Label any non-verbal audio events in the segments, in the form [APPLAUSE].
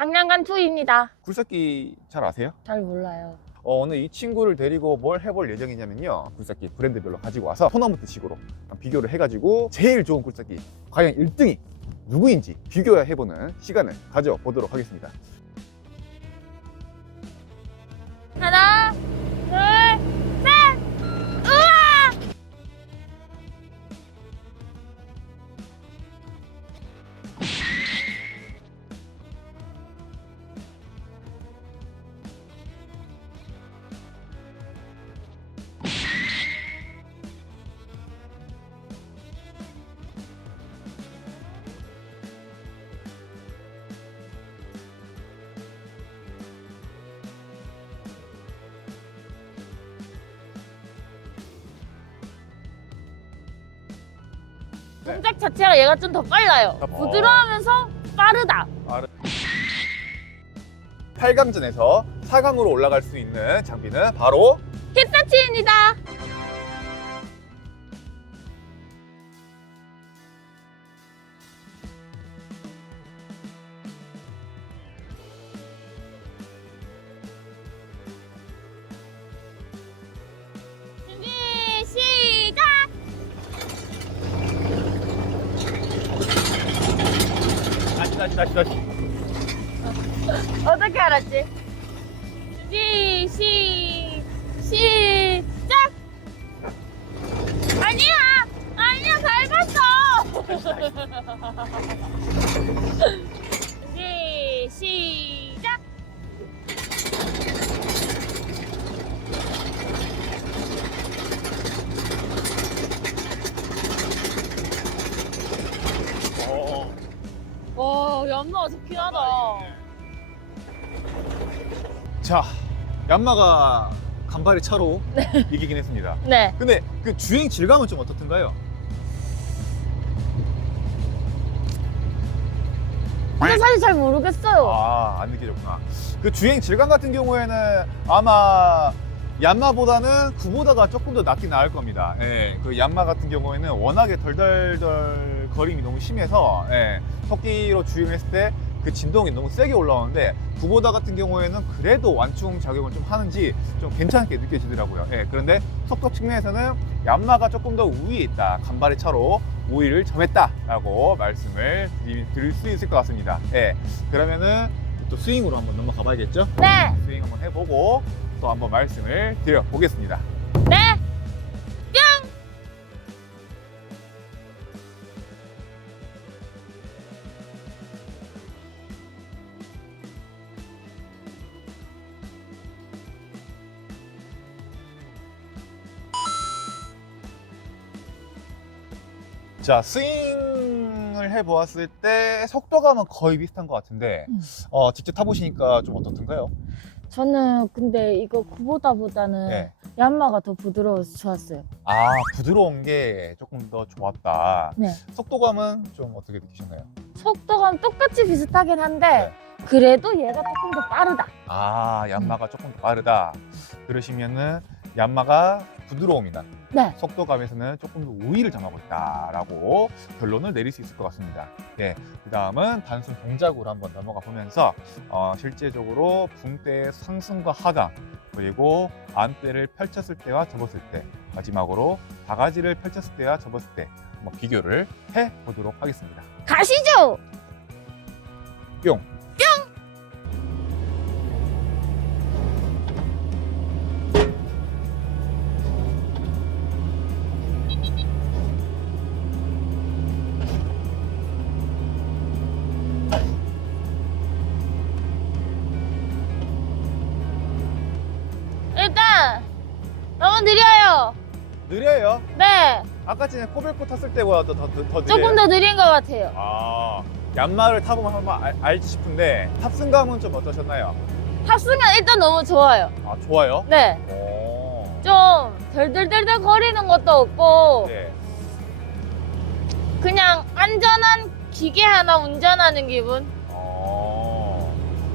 강량간 투입니다. 굴삭기 잘 아세요? 잘 몰라요. 어, 오늘 이 친구를 데리고 뭘 해볼 예정이냐면요. 굴삭기 브랜드별로 가지고 와서 토너먼트 식으로 비교를 해가지고 제일 좋은 굴삭기 과연 1등이 누구인지 비교해보는 시간을 가져보도록 하겠습니다. 동작 자체가 얘가 좀 더 빨라요. 어. 부드러우면서 빠르다. 8강전에서 4강으로 올라갈 수 있는 장비는 바로 히타치입니다. 다시 다시 어떻게 알았지? 준비 시 시작. 아니야 아니야 밟았어. 준비 [LAUGHS] 시작. 어, 와 연마가 좋긴 하다. 자 얀마가 간발의 차로 이기긴 했습니다. 네. 근데 그 주행 질감은 좀 어떻던가요? 근데 사실 잘 모르겠어요. 아, 안 느껴졌구나. 그 주행 질감 같은 경우에는 아마 얀마보다는 구보다가 조금 더 낫긴 나을 겁니다. 예, 그 얀마 같은 경우에는 워낙에 덜덜덜 거림이 너무 심해서 예, 토끼로 주행했을 때 그 진동이 너무 세게 올라오는데 구보다 같은 경우에는 그래도 완충 작용을 좀 하는지 좀 괜찮게 느껴지더라고요. 예, 그런데 속도 측면에서는 얀마가 조금 더 우위에 있다. 간발의 차로 우위를 점했다라고 말씀을 드릴 수 있을 것 같습니다. 예, 그러면은 또 스윙으로 한번 넘어가 봐야겠죠? 네. 스윙 한번 해보고 또 한번 말씀을 드려보겠습니다. 네. 자, 스윙을 해보았을 때 속도감은 거의 비슷한 것 같은데 음. 어, 직접 타보시니까 좀 어떻던가요? 저는 근데 이거 구보다보다는 네. 얀마가 더 부드러워서 좋았어요. 아, 부드러운 게 조금 더 좋았다. 네. 속도감은 좀 어떻게 느끼셨나요? 속도감 똑같이 비슷하긴 한데 네. 그래도 얘가 조금 더 빠르다. 아, 얀마가 조금 더 빠르다. 그러시면은 얀마가 부드러움이나 네. 속도감에서는 조금 더 우위를 점하고 있다라고 결론을 내릴 수 있을 것 같습니다. 네, 그 다음은 단순 동작으로 한번 넘어가 보면서 어, 실제적으로 붕대의 상승과 하강 그리고 안대를 펼쳤을 때와 접었을 때 마지막으로 바가지를 펼쳤을 때와 접었을 때 한번 비교를 해 보도록 하겠습니다. 가시죠. 뿅. 느려요. 네. 아까 전에 코벨코 탔을 때보다 더, 더, 더 느려요. 조금 더 느린 것 같아요. 아, 얀마를 타보면 한번 알, 알지 싶은데 탑승감은 좀 어떠셨나요? 탑승은 일단 너무 좋아요. 아, 좋아요. 네. 오. 좀 덜덜덜덜 거리는 것도 없고 네. 그냥 안전한 기계 하나 운전하는 기분. 어,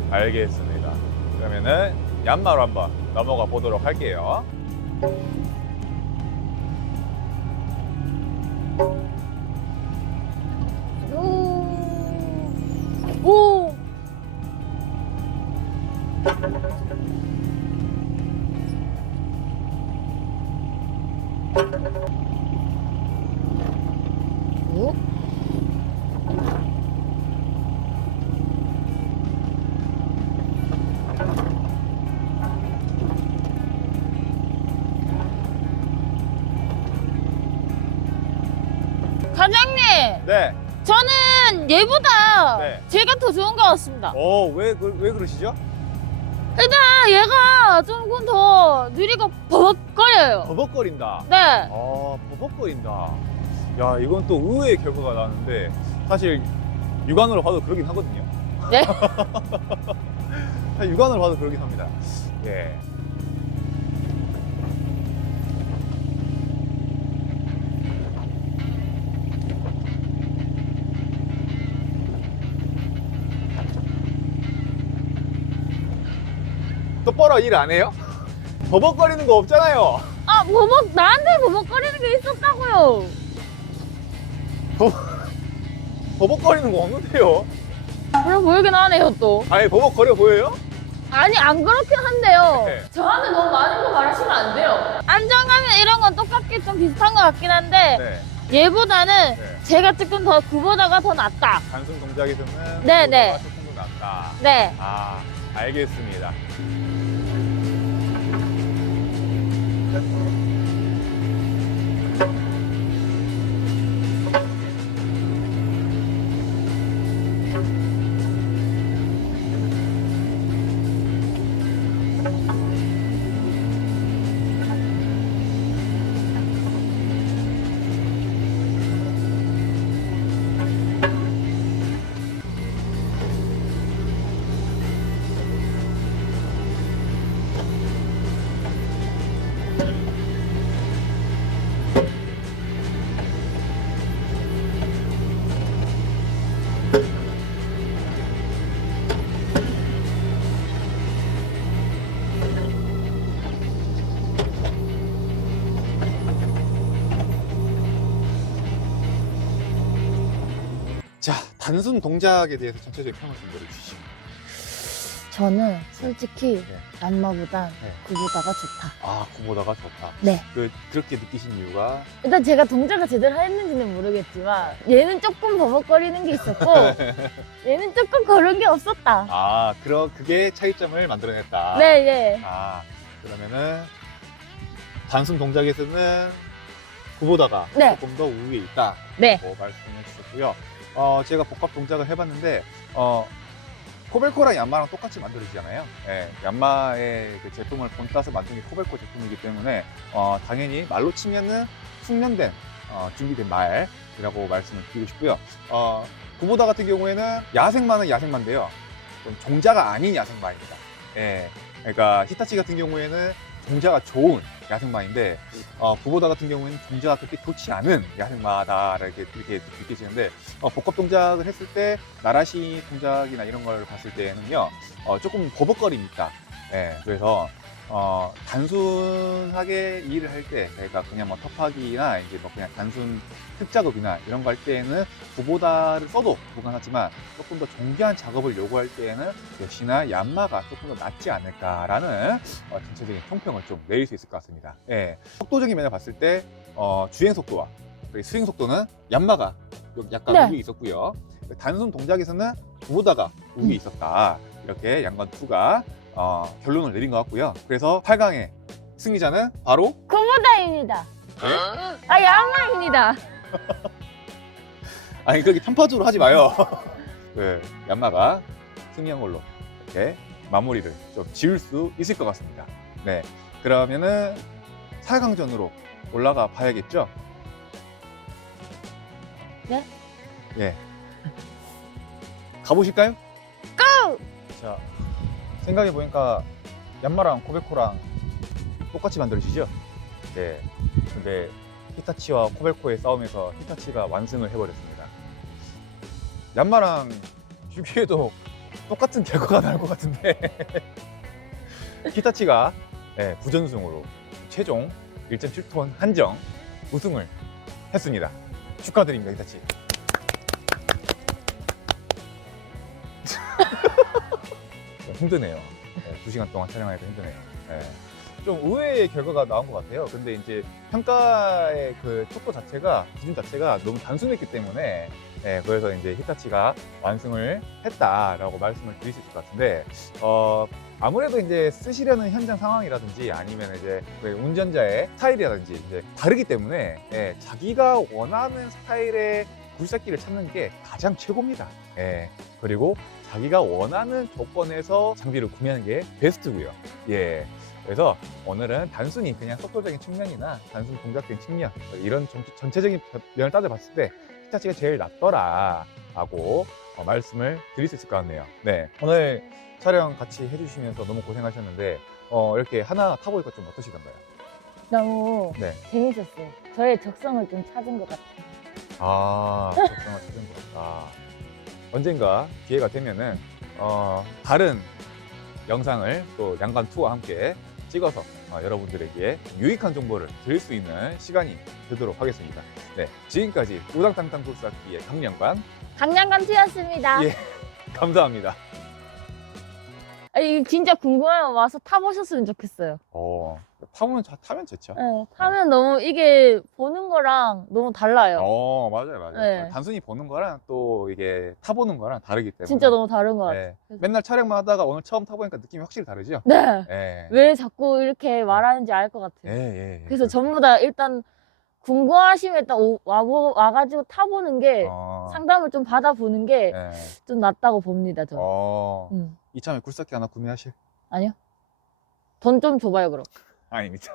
알겠습니다. 그러면은 얀마로 한번 넘어가 보도록 할게요. 네. 저는 얘보다 네. 제가 더 좋은 것 같습니다. 어, 왜, 그- 왜 그러시죠? 일단 얘가 조금 더 느리고 버벅거려요. 버벅거린다. 네. 아, 버벅거린다. 야, 이건 또 의외의 결과가 나왔는데, 사실 육안으로 봐도 그러긴 하거든요. 네? [LAUGHS] 사실 육안으로 봐도 그러긴 합니다. 예. 똑바로 일 안 해요? 버벅거리는 거 없잖아요. 아, 버벅, 나한테 버벅거리는 게 있었다고요. 버벅거리는 거 없는데요? 그래 보이긴 하네요, 또. 아니, 버벅거려 보여요? 아니, 안 그렇긴 한데요. 네. 저한테 너무 많은 거 말하시면 안 돼요. 안정감이나 이런 건 똑같게 좀 비슷한 것 같긴 한데, 네. 얘보다는 네. 제가 조금 더 구보다가 더 낫다. 단순 동작에서는 네, 네. 조금 더 낫다. 네. 아, 알겠습니다. Thank you. 자, 단순 동작에 대해서 전체적인 평을 좀 내려주시죠. 저는 솔직히 네. 얀마보다 네. 구보다가 좋다. 아, 구보다가 좋다. 네. 그, 그렇게 느끼신 이유가? 일단 제가 동작을 제대로 했는지는 모르겠지만, 얘는 조금 버벅거리는 게 있었고, [LAUGHS] 얘는 조금 그런 게 없었다. 아, 그러, 그게 차이점을 만들어냈다. 네, 예. 아, 그러면은, 단순 동작에서는 구보다가 네. 조금 더 우위에 있다. 네. 고 말씀해 주셨고요. 어, 제가 복합 동작을 해봤는데, 어, 코벨코랑 얀마랑 똑같이 만들어지잖아요. 예, 얀마의 그 제품을 본따서 만든 게 코벨코 제품이기 때문에, 어, 당연히 말로 치면은 숙련된, 어, 준비된 말이라고 말씀을 드리고 싶고요. 어, 구보다 같은 경우에는 야생마는 야생마인데요. 좀 종자가 아닌 야생마입니다. 예, 그러니까 히타치 같은 경우에는 종자가 좋은 야생마인데 어, 구보다 같은 경우에는 종자가 그렇게 좋지 않은 야생마다 이렇게, 이렇게 느껴지는데 어, 복합 동작을 했을 때 나라시 동작이나 이런 걸 봤을 때는요 어, 조금 버벅거립니다. 예, 그래서 어, 단순하게 일을 할 때, 그러니까 그냥 뭐 터파기나 이제 뭐 그냥 단순 흙작업이나 이런 거 할 때에는 구보다를 써도 무관하지만 조금 더 정교한 작업을 요구할 때에는 역시나 얀마가 조금 더 낫지 않을까라는 어, 전체적인 평평을 좀 내릴 수 있을 것 같습니다. 예. 속도적인 면을 봤을 때 어, 주행 속도와 스윙 속도는 얀마가 요- 약간 네. 우위에 있었고요. 단순 동작에서는 구보다가 우위에 있었다. 이렇게 양관 2가 어, 결론을 내린 것 같고요. 그래서 8강의 승리자는 바로 구보다입니다. 아, 얀마입니다. [LAUGHS] 아니 그렇게 편파적으로 하지 마요. [LAUGHS] 그 얀마가 승리한 걸로 이렇게 마무리를 좀 지을 수 있을 것 같습니다. 네, 그러면은 4강전으로 올라가 봐야겠죠? 네? 예. 가보실까요? 고! 자, 생각해 보니까 얀마랑 코베코랑 똑같이 만들어지죠? 네. 근데 히타치와 코벨코의 싸움에서 히타치가 완승을 해버렸습니다. 얀마랑 주기에도 똑같은 결과가 나올 것 같은데 [LAUGHS] 히타치가 네, 부전승으로 최종 1.7톤 한정 우승을 했습니다. 축하드립니다, 히타치. 힘드네요. 네, 2시간 동안 촬영하기가 힘드네요. 예. 좀 의외의 결과가 나온 것 같아요. 근데 이제 평가의 그 촉구 자체가, 기준 자체가 너무 단순했기 때문에, 예, 그래서 이제 히타치가 완승을 했다라고 말씀을 드릴 수 있을 것 같은데, 어, 아무래도 이제 쓰시려는 현장 상황이라든지 아니면 이제 그 운전자의 스타일이라든지 이제 다르기 때문에, 예, 자기가 원하는 스타일의 굴삭기를 찾는 게 가장 최고입니다. 예. 그리고 자기가 원하는 조건에서 장비를 구매하는 게 베스트고요. 예. 그래서 오늘은 단순히 그냥 속도적인 측면이나 단순 동작적인 측면 이런 전- 전체적인 면을 따져봤을 때 히타치가 제일 낫더라 라고 어, 말씀을 드릴 수 있을 것 같네요. 네. 오늘 촬영 같이 해주시면서 너무 고생하셨는데 어, 이렇게 하나 타보니까 좀 어떠시던가요? 너무 네. 재밌었어요. 저의 적성을 좀 찾은 것 같아요. 아, 찾은 것 같다. 언젠가 기회가 되면은 어, 다른 영상을 또 양간 투와 함께 찍어서 어, 여러분들에게 유익한 정보를 드릴 수 있는 시간이 되도록 하겠습니다. 네, 지금까지 우당탕탕 굴삭기의 강량관 강량간 투였습니다. 예. [LAUGHS] 감사합니다. 아니, 진짜 궁금하면 와서 타보셨으면 좋겠어요. 어, 타면 자- 타면 좋죠. 네, 타면 너무 이게 보는 거랑 너무 달라요. 어, 맞아요, 맞아요. 네. 단순히 보는 거랑 또 이게 타보는 거랑 다르기 때문에 진짜 너무 다른 것 같아요. 네. 그래서- 맨날 촬영만 하다가 오늘 처음 타보니까 느낌이 확실히 다르죠? 네. 예. 왜 자꾸 이렇게 말하는지 알 것 예, 같아요. 예. 예. 그래서 전부 다 일단 궁금하시면 일단 오- 와보, 와가지고 타보는 게 어, 상담을 좀 받아보는 게좀 예. 낫다고 봅니다, 저는. 어, 음. 이참에 굴삭기 하나 구매하실? 아니요. 돈 좀 줘봐요, 그럼. 아닙니다.